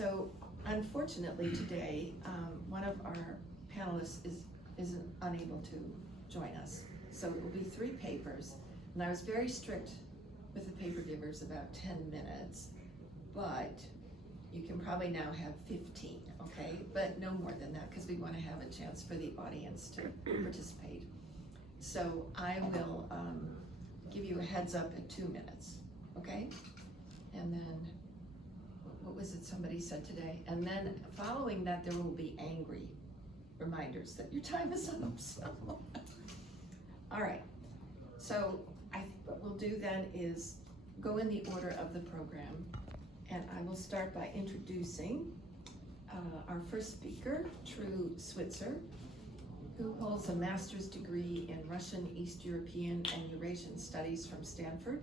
So unfortunately today, one of our panelists isn't unable to join us. So it will be 3 papers, and I was very strict with the paper givers about 10 minutes, but you can probably now have 15, okay? But no more than that, because we want to have a chance for the audience to participate. So I will give you a heads up at 2 minutes, okay? And then, what was it somebody said today? And then following that, there will be angry reminders that your time is up, so. All right, so I think what we'll do then is go in the order of the program, and I will start by introducing our first speaker, True Sweetser, who holds a master's degree in Russian, East European, and Eurasian studies from Stanford,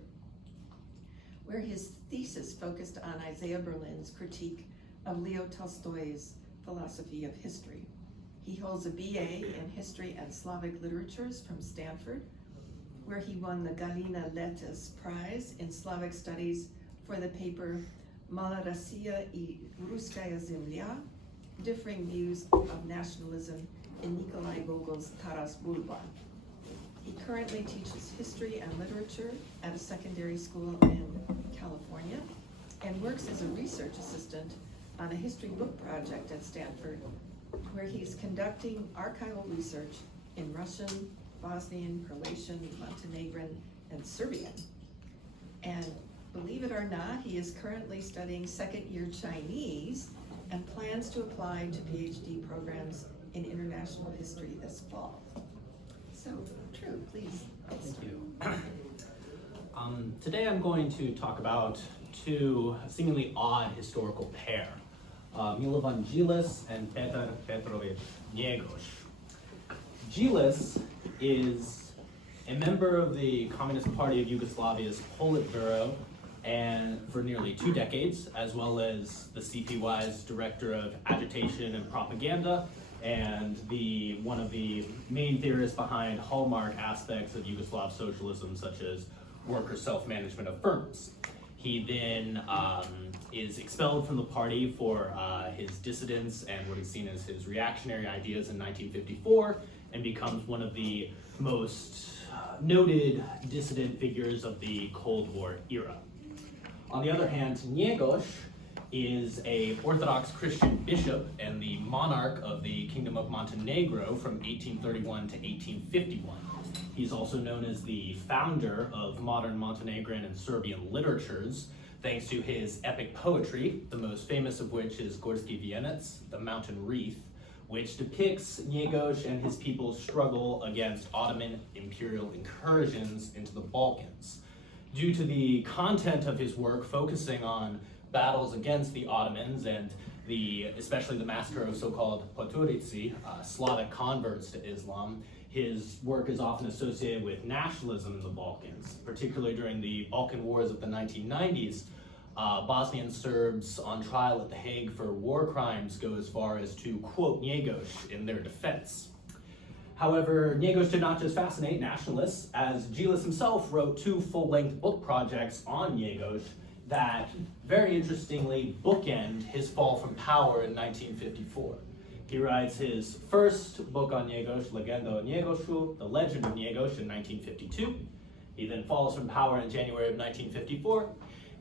where his thesis focused on Isaiah Berlin's critique of Leo Tolstoy's philosophy of history. He holds a BA in History and Slavic Literatures from Stanford, where he won the Galina Letes Prize in Slavic Studies for the paper Mala Rossiya I Ruskaya Zemlya, Differing Views of Nationalism in Nikolai Gogol's Taras Bulba. He currently teaches history and literature at a secondary school in California and works as a research assistant on a history book project at Stanford, where he's conducting archival research in Russian, Bosnian, Croatian, Montenegrin, and Serbian. And believe it or not, he is currently studying second-year Chinese and plans to apply to PhD programs in international history this fall. So, True, please. Thank you. Today I'm going to talk about 2 seemingly odd historical pair, Milovan Djilas and Petar Petrović Njegoš. Djilas is a member of the Communist Party of Yugoslavia's Politburo and for nearly 2 decades, as well as the CPY's director of agitation and propaganda, and one of the main theorists behind hallmark aspects of Yugoslav socialism, such as worker self-management of firms. He then is expelled from the party for his dissidence and what is seen as his reactionary ideas in 1954, and becomes one of the most noted dissident figures of the Cold War era. On the other hand, Njegoš is a Orthodox Christian bishop and the monarch of the Kingdom of Montenegro from 1831 to 1851. He's also known as the founder of modern Montenegrin and Serbian literatures, thanks to his epic poetry, the most famous of which is Gorski Vijenec, the Mountain Wreath, which depicts Njegoš and his people's struggle against Ottoman imperial incursions into the Balkans. Due to the content of his work focusing on battles against the Ottomans and especially the massacre of so-called Poturici, Slavic converts to Islam, his work is often associated with nationalism in the Balkans, particularly during the Balkan Wars of the 1990s. Bosnian Serbs on trial at The Hague for war crimes go as far as to quote Njegoš in their defense. However, Njegoš did not just fascinate nationalists, as Djilas himself wrote 2 full-length book projects on Njegoš that, very interestingly, bookend his fall from power in 1954. He writes his first book on Njegoš, Legenda o Njegošu, The Legend of Njegoš, in 1952. He then falls from power in January of 1954,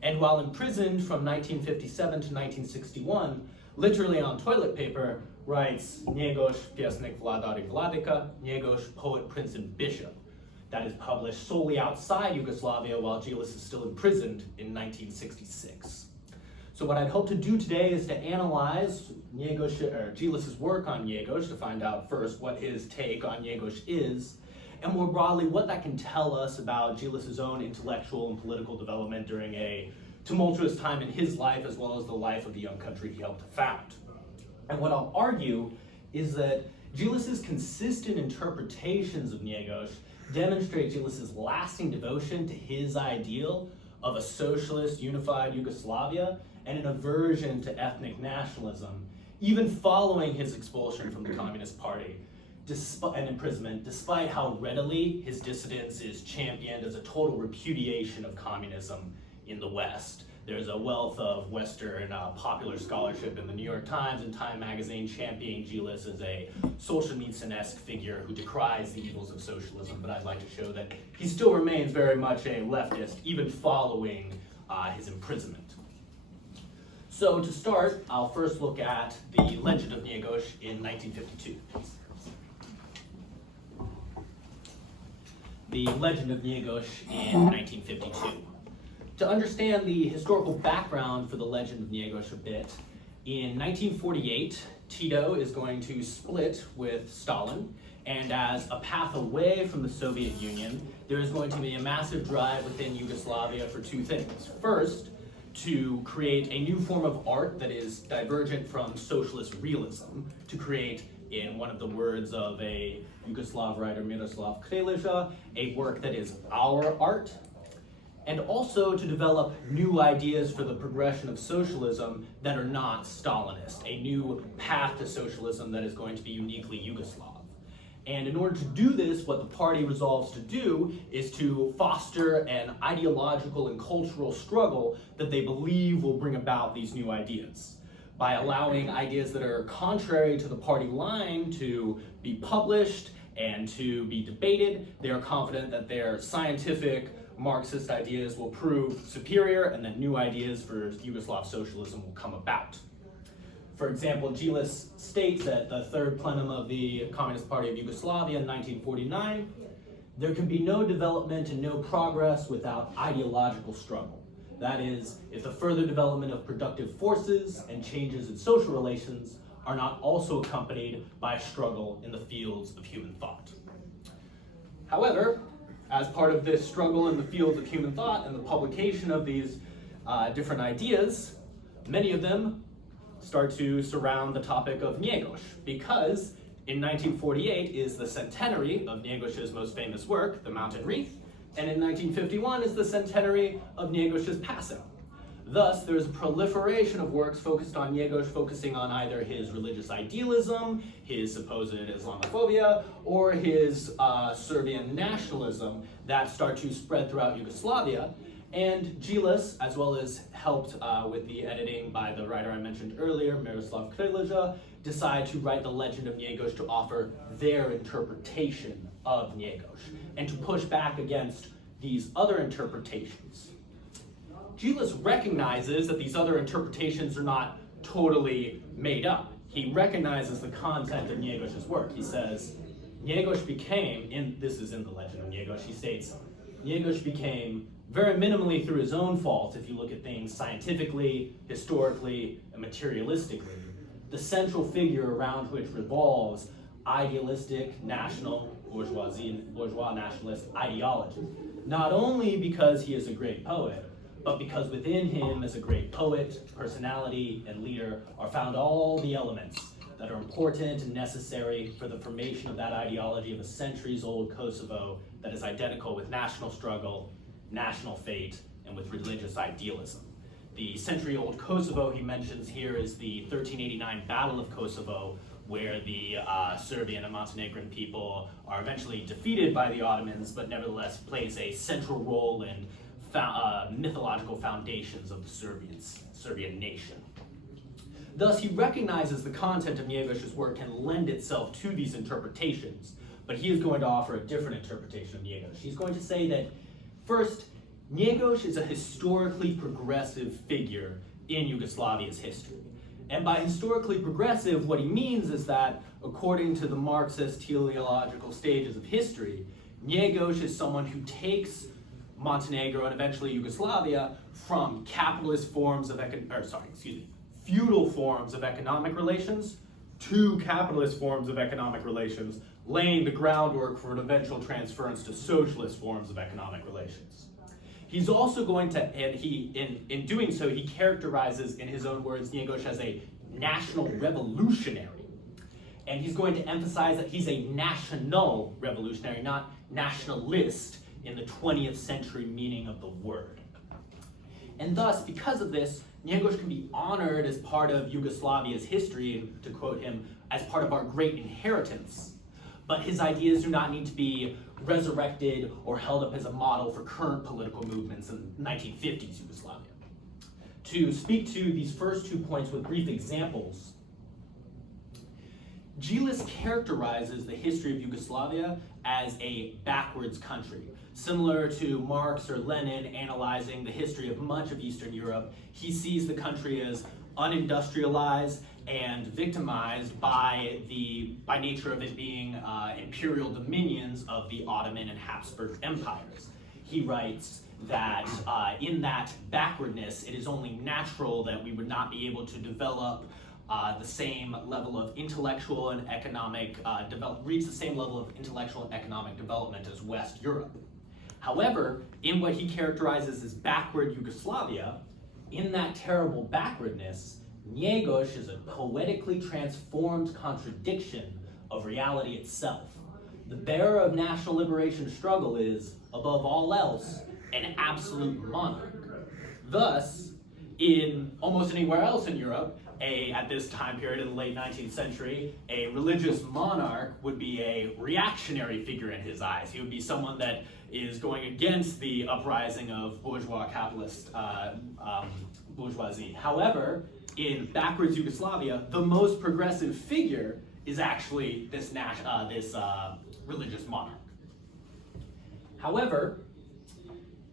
and while imprisoned from 1957 to 1961, literally on toilet paper, writes Njegoš, Pjesnik Vladar i Vladika, Njegoš, Poet, Prince, and Bishop. That is published solely outside Yugoslavia while Djilas is still imprisoned in 1966. So what I'd hope to do today is to analyze Djilas' work on Njegoš, to find out first what his take on Njegoš is, and more broadly what that can tell us about Djilas' own intellectual and political development during a tumultuous time in his life as well as the life of the young country he helped to found. And what I'll argue is that Djilas' consistent interpretations of Njegoš demonstrate Djilas' lasting devotion to his ideal of a socialist, unified Yugoslavia and an aversion to ethnic nationalism, even following his expulsion from the Communist Party and imprisonment, despite how readily his dissidence is championed as a total repudiation of communism in the West. There's a wealth of Western popular scholarship in the New York Times and Time magazine championing Djilas as a Solzhenitsyn-esque figure who decries the evils of socialism, but I'd like to show that he still remains very much a leftist, even following his imprisonment. So to start, I'll first look at the legend of Njegoš in 1952. The legend of Njegoš in 1952. To understand the historical background for the legend of Njegoš a bit, in 1948, Tito is going to split with Stalin, and as a path away from the Soviet Union, there is going to be a massive drive within Yugoslavia for two things. First, to create a new form of art that is divergent from socialist realism, to create, in one of the words of a Yugoslav writer, Miroslav Krleža, a work that is our art, and also to develop new ideas for the progression of socialism that are not Stalinist, a new path to socialism that is going to be uniquely Yugoslav. And in order to do this, what the party resolves to do is to foster an ideological and cultural struggle that they believe will bring about these new ideas. By allowing ideas that are contrary to the party line to be published and to be debated, they are confident that their scientific Marxist ideas will prove superior and that new ideas for Yugoslav socialism will come about. For example, Djilas states at the third plenum of the Communist Party of Yugoslavia in 1949, there can be no development and no progress without ideological struggle. That is, if the further development of productive forces and changes in social relations are not also accompanied by a struggle in the fields of human thought. However, as part of this struggle in the fields of human thought and the publication of these different ideas, many of them start to surround the topic of Njegoš, because in 1948 is the centenary of Njegoš's most famous work, The Mountain Wreath, and in 1951 is the centenary of Njegoš's passing. Thus, there is a proliferation of works focused on Njegoš, focusing on either his religious idealism, his supposed Islamophobia, or his Serbian nationalism that start to spread throughout Yugoslavia. And Djilas, as well as helped with the editing by the writer I mentioned earlier, Miroslav Krleža, decide to write the legend of Njegoš to offer their interpretation of Njegoš and to push back against these other interpretations. Djilas recognizes that these other interpretations are not totally made up. He recognizes the content of Njegoš's work. He says, Njegoš became, this is in the legend of Njegoš, he states, Njegoš became, very minimally through his own fault, if you look at things scientifically, historically, and materialistically, the central figure around which revolves idealistic, national, bourgeois nationalist ideology. Not only because he is a great poet, but because within him as a great poet, personality, and leader are found all the elements that are important and necessary for the formation of that ideology of a centuries-old Kosovo that is identical with national struggle, national fate, and with religious idealism. The century-old Kosovo he mentions here is the 1389 Battle of Kosovo, where the Serbian and Montenegrin people are eventually defeated by the Ottomans, but nevertheless plays a central role in mythological foundations of the Serbian nation. Thus, he recognizes the content of Njegoš's work can lend itself to these interpretations, but he is going to offer a different interpretation of Njegoš. He's going to say that, first, Njegoš is a historically progressive figure in Yugoslavia's history. And by historically progressive, what he means is that, according to the Marxist teleological stages of history, Njegoš is someone who takes Montenegro and eventually Yugoslavia from feudal forms of economic relations to capitalist forms of economic relations, laying the groundwork for an eventual transference to socialist forms of economic relations. He's also going to, and in doing so, he characterizes, in his own words, Njegoš as a national revolutionary. And he's going to emphasize that he's a national revolutionary, not nationalist in the 20th century meaning of the word. And thus, because of this, Njegoš can be honored as part of Yugoslavia's history, and to quote him, as part of our great inheritance. But his ideas do not need to be resurrected or held up as a model for current political movements in 1950s Yugoslavia. To speak to these first 2 points with brief examples, Djilas characterizes the history of Yugoslavia as a backwards country. Similar to Marx or Lenin analyzing the history of much of Eastern Europe, he sees the country as unindustrialized and victimized by nature of it being imperial dominions of the Ottoman and Habsburg empires. He writes that in that backwardness, it is only natural that we would not be able to develop the same level of intellectual and economic reach the same level of intellectual and economic development as West Europe. However, in what he characterizes as backward Yugoslavia, in that terrible backwardness, Njegoš is a poetically transformed contradiction of reality itself. The bearer of national liberation struggle is, above all else, an absolute monarch. Thus, in almost anywhere else in Europe, at this time period in the late 19th century, a religious monarch would be a reactionary figure in his eyes. He would be someone that is going against the uprising of bourgeois capitalist bourgeoisie. However, in backwards Yugoslavia, the most progressive figure is actually this religious monarch. However,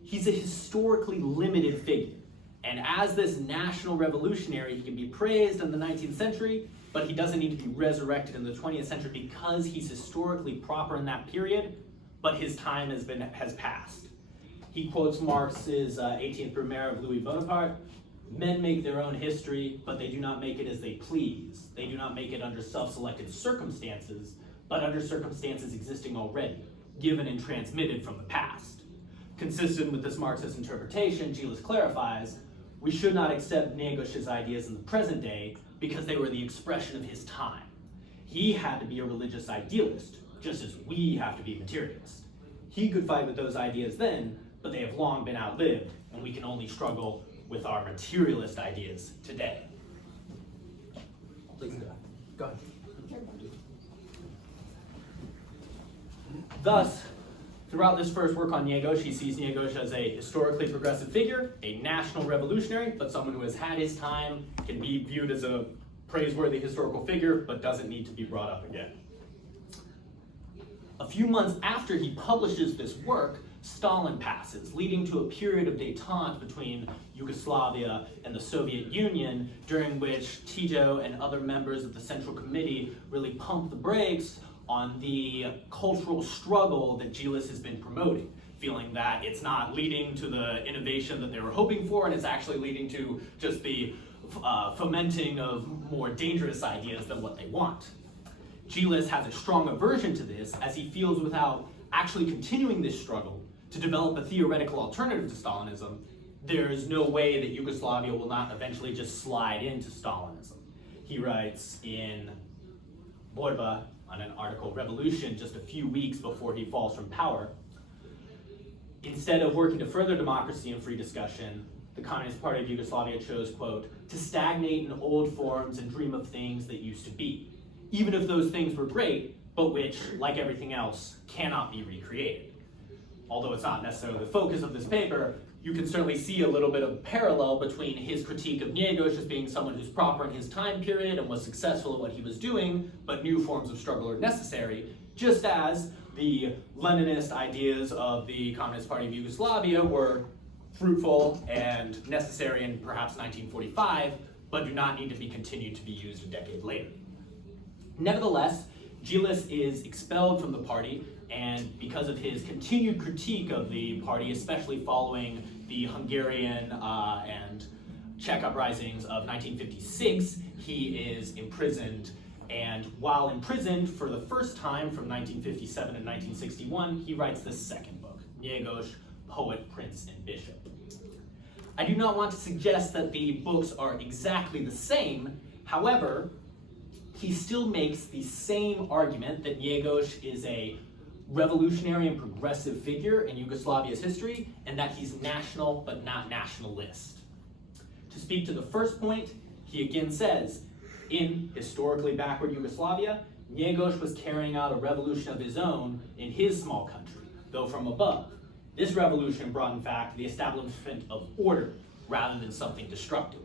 he's a historically limited figure. And as this national revolutionary, he can be praised in the 19th century, but he doesn't need to be resurrected in the 20th century because he's historically proper in that period, but his time has passed. He quotes Marx's 18th Brumaire of Louis Bonaparte: "Men make their own history, but they do not make it as they please. They do not make it under self-selected circumstances, but under circumstances existing already, given and transmitted from the past." Consistent with this Marxist interpretation, Djilas clarifies, we should not accept Njegoš's ideas in the present day because they were the expression of his time. He had to be a religious idealist, just as we have to be materialist. He could fight with those ideas then, but they have long been outlived, and we can only struggle with our materialist ideas today. Please go ahead. Thus, throughout this first work on Njegoš, he sees Njegoš as a historically progressive figure, a national revolutionary, but someone who has had his time, can be viewed as a praiseworthy historical figure, but doesn't need to be brought up again. A few months after he publishes this work, Stalin passes, leading to a period of détente between Yugoslavia and the Soviet Union, during which Tito and other members of the Central Committee really pump the brakes on the cultural struggle that Djilas has been promoting, feeling that it's not leading to the innovation that they were hoping for, and it's actually leading to just the fomenting of more dangerous ideas than what they want. Djilas has a strong aversion to this, as he feels without actually continuing this struggle to develop a theoretical alternative to Stalinism, there is no way that Yugoslavia will not eventually just slide into Stalinism. He writes in Borba, on an article, Revolution, just a few weeks before he falls from power, instead of working to further democracy and free discussion, the Communist Party of Yugoslavia chose, quote, to stagnate in old forms and dream of things that used to be, even if those things were great, but which, like everything else, cannot be recreated. Although it's not necessarily the focus of this paper, you can certainly see a little bit of parallel between his critique of Njegoš as being someone who's proper in his time period and was successful at what he was doing, but new forms of struggle are necessary, just as the Leninist ideas of the Communist Party of Yugoslavia were fruitful and necessary in perhaps 1945, but do not need to be continued to be used a decade later. Nevertheless, Djilas is expelled from the party, and because of his continued critique of the party, especially following the Hungarian and Czech uprisings of 1956, he is imprisoned. And while imprisoned for the first time from 1957 and 1961, he writes this second book, Njegoš, Poet, Prince, and Bishop. I do not want to suggest that the books are exactly the same. However, he still makes the same argument that Njegoš is a revolutionary and progressive figure in Yugoslavia's history, and that he's national but not nationalist. To speak to the first point, he again says, in historically backward Yugoslavia, Njegoš was carrying out a revolution of his own in his small country, though from above. This revolution brought, in fact, the establishment of order, rather than something destructive.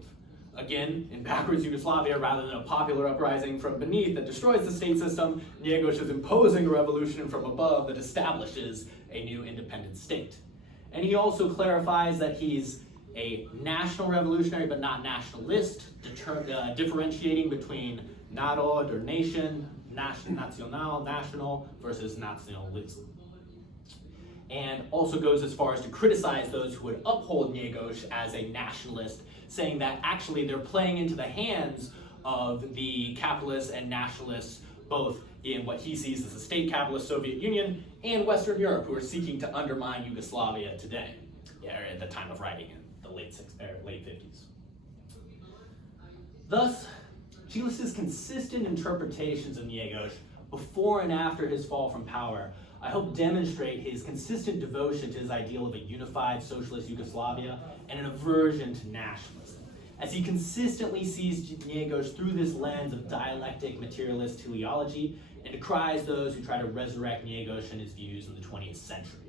Again, in backwards Yugoslavia, rather than a popular uprising from beneath that destroys the state system, Njegoš is imposing a revolution from above that establishes a new independent state. And he also clarifies that he's a national revolutionary but not nationalist, differentiating between narod or nation, national versus nationalism. And also goes as far as to criticize those who would uphold Njegoš as a nationalist, saying that actually they're playing into the hands of the capitalists and nationalists, both in what he sees as the state capitalist Soviet Union and Western Europe, who are seeking to undermine Yugoslavia today, at the time of writing in the late 50s. Thus, Djilas's consistent interpretations of Njegoš before and after his fall from power, I hope demonstrate his consistent devotion to his ideal of a unified socialist Yugoslavia and an aversion to nationalism, as he consistently sees Njegoš through this lens of dialectic materialist teleology and decries those who try to resurrect Njegoš and his views in the 20th century.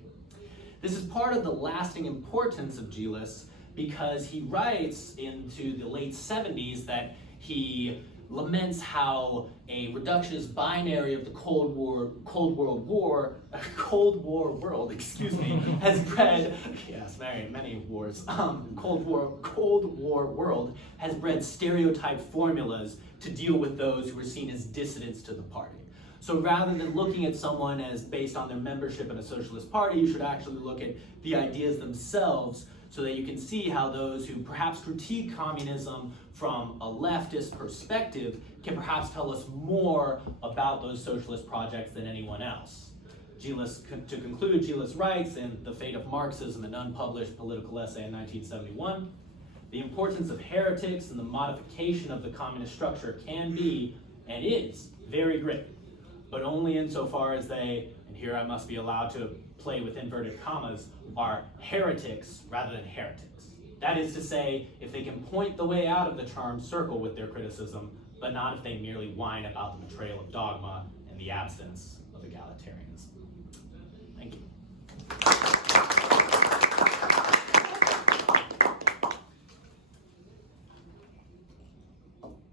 This is part of the lasting importance of Djilas because he writes into the late 70s that he laments how a reductionist binary of the Cold War world, has bred, yes, many wars, Cold War world has bred stereotype formulas to deal with those who were seen as dissidents to the party. So rather than looking at someone as based on their membership in a socialist party, you should actually look at the ideas themselves so that you can see how those who perhaps critique communism from a leftist perspective can perhaps tell us more about those socialist projects than anyone else. To conclude, Djilas writes in The Fate of Marxism, an unpublished political essay in 1971, the importance of heretics and the modification of the communist structure can be, and is, very great, but only insofar as they, and here I must be allowed to play with inverted commas, are heretics rather than heretics. That is to say, if they can point the way out of the charmed circle with their criticism, but not if they merely whine about the betrayal of dogma and the absence of egalitarianism. Thank you.